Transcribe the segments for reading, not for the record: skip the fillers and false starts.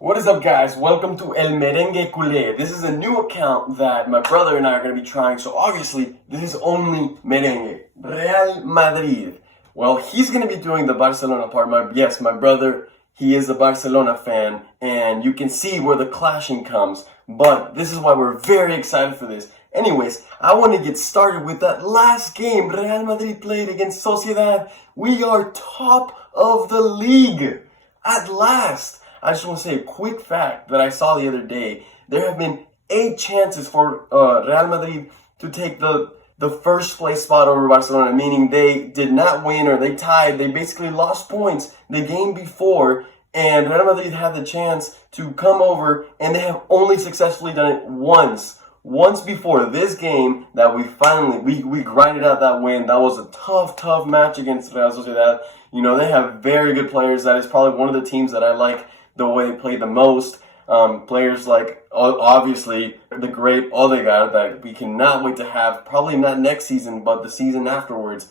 What is up, guys? Welcome to El Merengue Culé. This is a new account that my brother and I are going to be trying, so obviously this is only merengue. Real Madrid. Well, he's going to be doing the Barcelona part. My brother, he is a Barcelona fan, and you can see where the clashing comes, but this is why we're very excited for this. Anyways, I want to get started with that last game Real Madrid played against Sociedad. We are top of the league. At last. I just want to say a quick fact that I saw the other day. There have been 8 chances for Real Madrid to take the first place spot over Barcelona, meaning they did not win or they tied. They basically lost points the game before, and Real Madrid had the chance to come over, and they have only successfully done it once. Once before this game that we grinded out that win. That was a tough match against Real Sociedad. You know, they have very good players. That is probably one of the teams that I like the way they play the most. Players like, obviously, the great Odegaard that we cannot wait to have, probably not next season, but the season afterwards.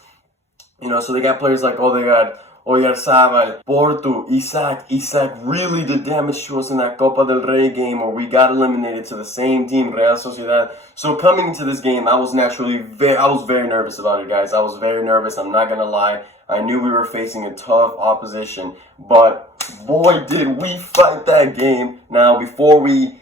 You know, so they got players like Odegaard, Oyarzabal, Porto, Isaac. Isaac really did damage to us in that Copa del Rey game where we got eliminated to the same team, Real Sociedad. So coming into this game, I was very nervous about it, guys. I was very nervous, I'm not going to lie. I knew we were facing a tough opposition, but boy, did we fight that game. Now, before we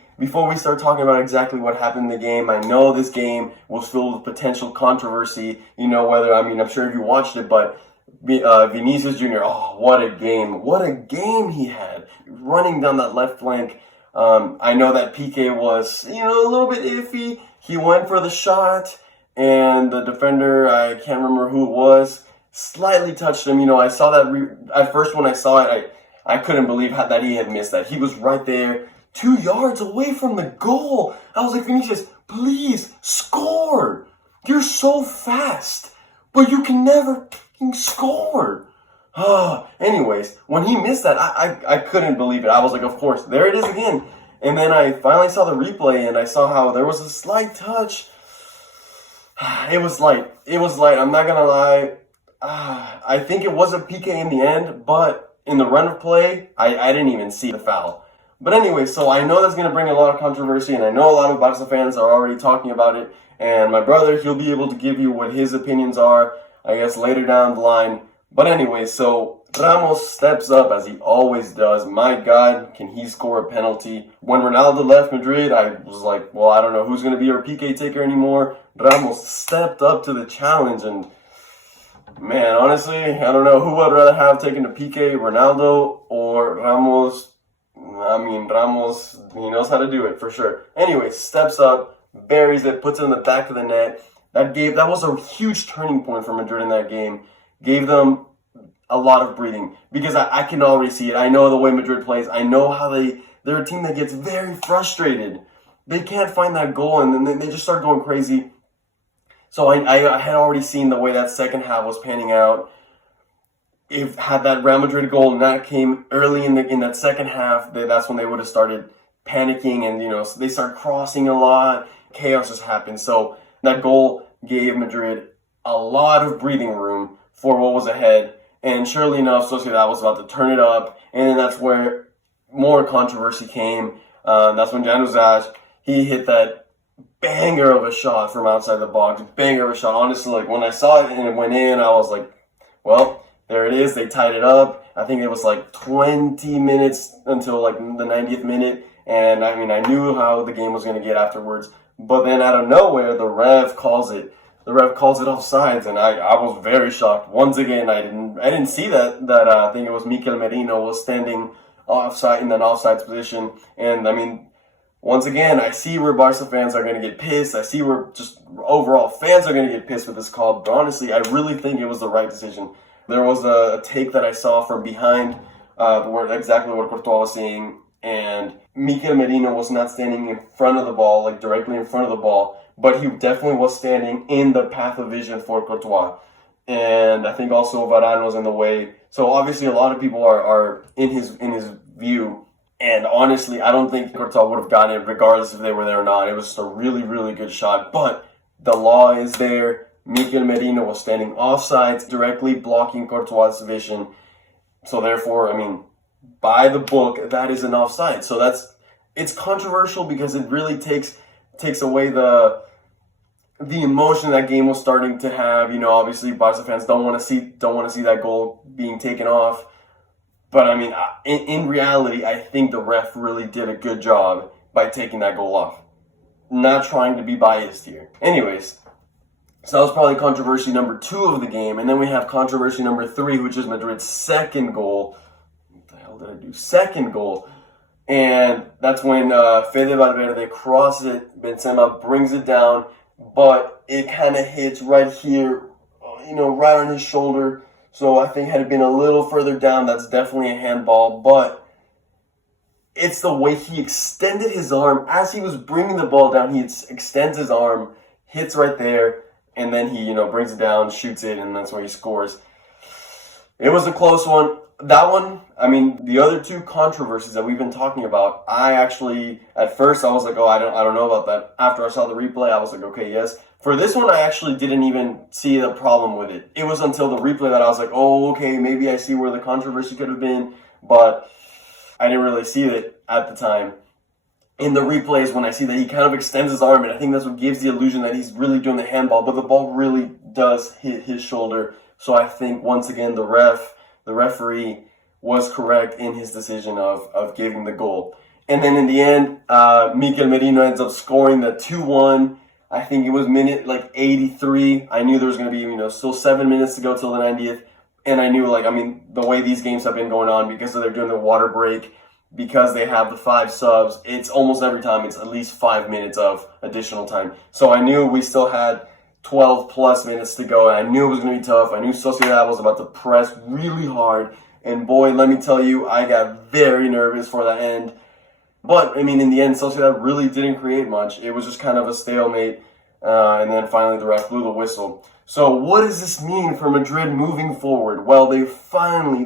start talking about exactly what happened in the game, I know this game was filled with potential controversy. You know, I'm sure if you watched it, but Vinicius Jr., what a game he had, running down that left flank. I know that PK was, a little bit iffy. He went for the shot, and the defender, I can't remember who it was, slightly touched him. I saw that at first when I saw it, I couldn't believe that he had missed that. He was right there, 2 yards away from the goal. I was like, Vinicius, please score. You're so fast, but you can never score. Anyways, when he missed that, I couldn't believe it. I was like, of course, there it is again. And then I finally saw the replay, and I saw how there was a slight touch. It was light. I'm not going to lie. I think it was a PK in the end, but in the run of play, I didn't even see the foul. But anyway, so I know that's going to bring a lot of controversy, and I know a lot of Barca fans are already talking about it. And my brother, he'll be able to give you what his opinions are, I guess, later down the line. But anyway, so Ramos steps up as he always does. My God, can he score a penalty? When Ronaldo left Madrid, I was like, well, I don't know who's going to be our PK taker anymore. Ramos stepped up to the challenge, and man, honestly, I don't know who I'd rather have taken the PK, Ronaldo or Ramos. Ramos, he knows how to do it for sure. Anyway, steps up, buries it, puts it in the back of the net. That was a huge turning point for Madrid in that game. Gave them a lot of breathing because I can already see it. I know the way Madrid plays. I know how they're a team that gets very frustrated. They can't find that goal, and then they just start going crazy. So I had already seen the way that second half was panning out. Had that Real Madrid goal not came early in that second half, that's when they would have started panicking, and they start crossing a lot. Chaos just happened. So that goal gave Madrid a lot of breathing room for what was ahead. And surely enough, Sociedad was about to turn it up, and then that's where more controversy came. That's when Januzaj, he hit that banger of a shot from outside the box. Banger of a shot. Honestly, like when I saw it and it went in, I was like, well, there it is. They tied it up. I think it was like 20 minutes until like the 90th minute. And I knew how the game was going to get afterwards. But then out of nowhere, the ref calls it. The ref calls it offsides, and I was very shocked. Once again, I didn't see that I think it was Mikel Merino was standing offside in an offsides position. And once again, I see where Barca fans are going to get pissed. I see where just overall fans are going to get pissed with this call. But honestly, I really think it was the right decision. There was a take that I saw from behind exactly what Courtois was saying. And Mikel Merino was not standing in front of the ball, like directly in front of the ball. But he definitely was standing in the path of vision for Courtois. And I think also Varane was in the way. So obviously a lot of people are in his view. And honestly, I don't think Courtois would have gotten it regardless if they were there or not. It was just a really, really good shot. But the law is there. Mikel Merino was standing offsides, directly blocking Courtois' vision. So therefore, by the book, that is an offside. So it's controversial because it really takes away the emotion that game was starting to have. Obviously Barca fans don't want to see that goal being taken off. But I mean, in reality, I think the ref really did a good job by taking that goal off. Not trying to be biased here. Anyways, so that was probably controversy number 2 of the game. And then we have controversy number 3, which is Madrid's second goal. What the hell did I do? Second goal. And that's when Fede Valverde crosses it. Benzema brings it down. But it kind of hits right here, right on his shoulder. So I think had it been a little further down, that's definitely a handball. But it's the way he extended his arm. As he was bringing the ball down, he extends his arm, hits right there, and then he, brings it down, shoots it, and that's where he scores. It was a close one. That one, I mean, the other 2 controversies that we've been talking about, I actually, at first, I was like, I don't know about that. After I saw the replay, I was like, okay, yes. For this one, I actually didn't even see the problem with it. It was until the replay that I was like, oh, okay, maybe I see where the controversy could have been, but I didn't really see it at the time. In the replays, when I see that he kind of extends his arm, and I think that's what gives the illusion that he's really doing the handball, but the ball really does hit his shoulder. So I think, once again, the referee was correct in his decision of giving the goal. And then in the end, Mikel Merino ends up scoring the 2-1. I think it was minute 83. I knew there was going to be, still 7 minutes to go till the 90th. And I knew, the way these games have been going on, because they're doing the water break, because they have the 5 subs, it's almost every time it's at least 5 minutes of additional time. So I knew we still had 12 plus minutes to go, and I knew it was going to be tough. I knew Sociedad was about to press really hard. And boy, let me tell you, I got very nervous for that end. But, in the end, Sociedad really didn't create much. It was just kind of a stalemate. And then finally the ref blew the whistle. So what does this mean for Madrid moving forward? Well, they finally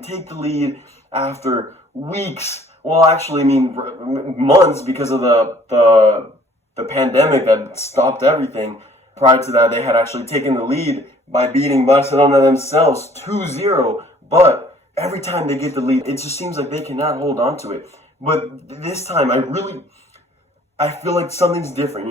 take the lead after weeks. Well, actually, months, because of the pandemic that stopped everything. Prior to that, they had actually taken the lead by beating Barcelona themselves 2-0. But every time they get the lead, it just seems like they cannot hold on to it. But this time, I feel like something's different,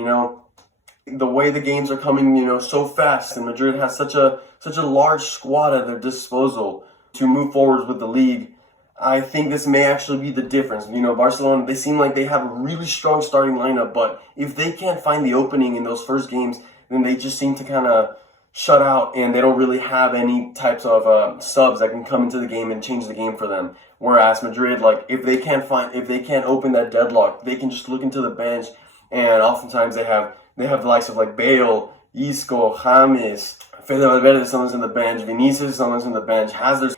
The way the games are coming, so fast, and Madrid has such a large squad at their disposal to move forward with the league. I think this may actually be the difference. Barcelona, they seem like they have a really strong starting lineup, but if they can't find the opening in those first games, then they just seem to kind of shut out, and they don't really have any types of subs that can come into the game and change the game for them. Whereas Madrid, if they can't open that deadlock, they can just look into the bench, and oftentimes they have the likes of Bale, Isco, James, Fede Valverde, someone's in the bench, Vinicius, someone's in the bench,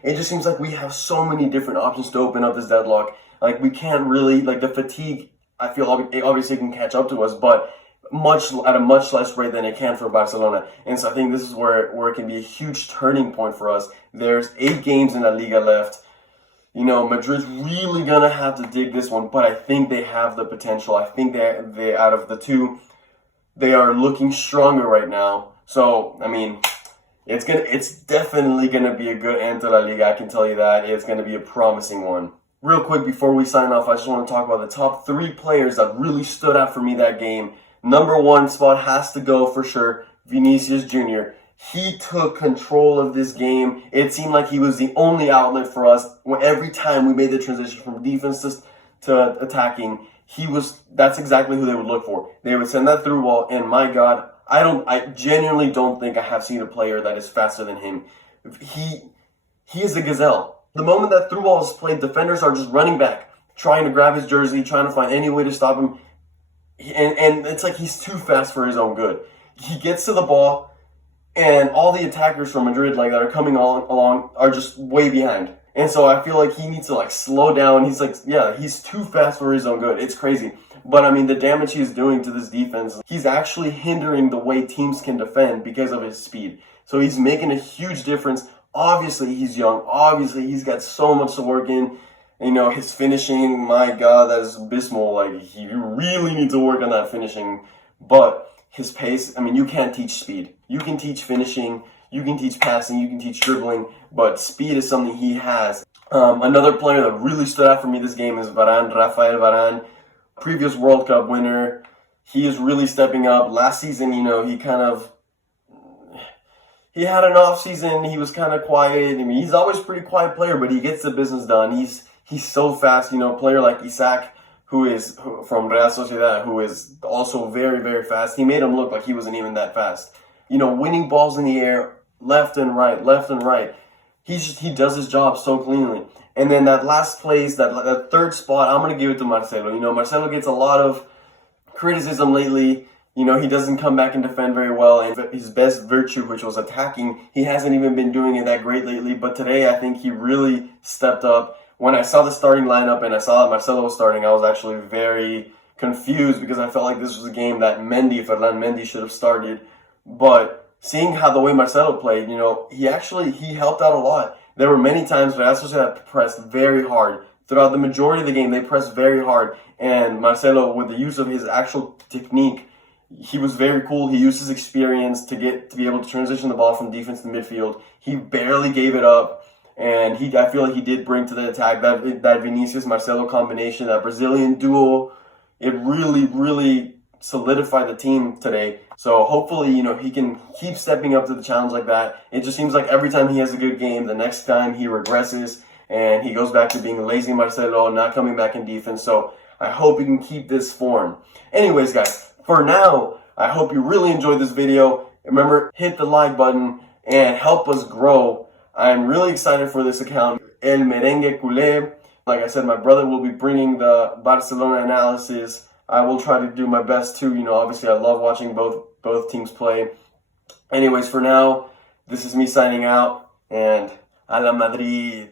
it just seems like we have so many different options to open up this deadlock. We can't really, the fatigue, I feel obviously can catch up to us, but at a much less rate than it can for Barcelona. And so I think this is where it can be a huge turning point for us. There's 8 games in La Liga left. Madrid's really gonna have to dig this one, but I think they have the potential. I think they out of the 2, they are looking stronger right now. So it's definitely gonna be a good end to La Liga. I can tell you that. It's gonna be a promising one. Real quick before we sign off, I just want to talk about the top 3 players that really stood out for me that game. Number 1 spot has to go for sure, Vinicius Jr. He took control of this game. It seemed like he was the only outlet for us. Every time we made the transition from defense to attacking, that's exactly who they would look for. They would send that through ball, and my God, I genuinely don't think I have seen a player that is faster than him. He is a gazelle. The moment that through ball is played, defenders are just running back, trying to grab his jersey, trying to find any way to stop him. And it's like he's too fast for his own good. He gets to the ball, and all the attackers from Madrid that are coming along are just way behind. And so I feel like he needs to slow down. He's too fast for his own good. It's crazy. But the damage he's doing to this defense, he's actually hindering the way teams can defend because of his speed. So he's making a huge difference. Obviously, he's young. Obviously, he's got so much to work in. His finishing, my God, that is abysmal. He really needs to work on that finishing. But his pace, you can't teach speed. You can teach finishing, you can teach passing, you can teach dribbling, but speed is something he has. Another player that really stood out for me this game is Rafael Varane, previous World Cup winner. He is really stepping up. Last season, he had an off season. He was kind of quiet. I mean, he's always a pretty quiet player, but he gets the business done. He's so fast. Player like Isaac, from Real Sociedad, who is also very, very fast. He made him look like he wasn't even that fast. Winning balls in the air, left and right, left and right. He does his job so cleanly. And then that last place, that third spot, I'm gonna give it to Marcelo. Marcelo gets a lot of criticism lately. He doesn't come back and defend very well. And his best virtue, which was attacking, he hasn't even been doing it that great lately. But today, I think he really stepped up. When I saw the starting lineup and I saw that Marcelo was starting, I was actually very confused because I felt like this was a game that Ferland Mendy should have started. But seeing how the way Marcelo played, he helped out a lot. There were many times Real Sociedad pressed very hard. Throughout the majority of the game, they pressed very hard. And Marcelo, with the use of his actual technique, he was very cool. He used his experience to be able to transition the ball from defense to midfield. He barely gave it up. And I feel like he did bring to the attack that Vinicius-Marcelo combination, that Brazilian duo. It really, really solidified the team today. So hopefully, he can keep stepping up to the challenge like that. It just seems like every time he has a good game, the next time he regresses and he goes back to being lazy Marcelo, not coming back in defense. So I hope he can keep this form. Anyways, guys, for now, I hope you really enjoyed this video. Remember, hit the like button and help us grow. I'm really excited for this account, El Merengue Culé. Like I said, my brother will be bringing the Barcelona analysis. I will try to do my best too. Obviously I love watching both teams play. Anyways, for now, this is me signing out, and a la Madrid.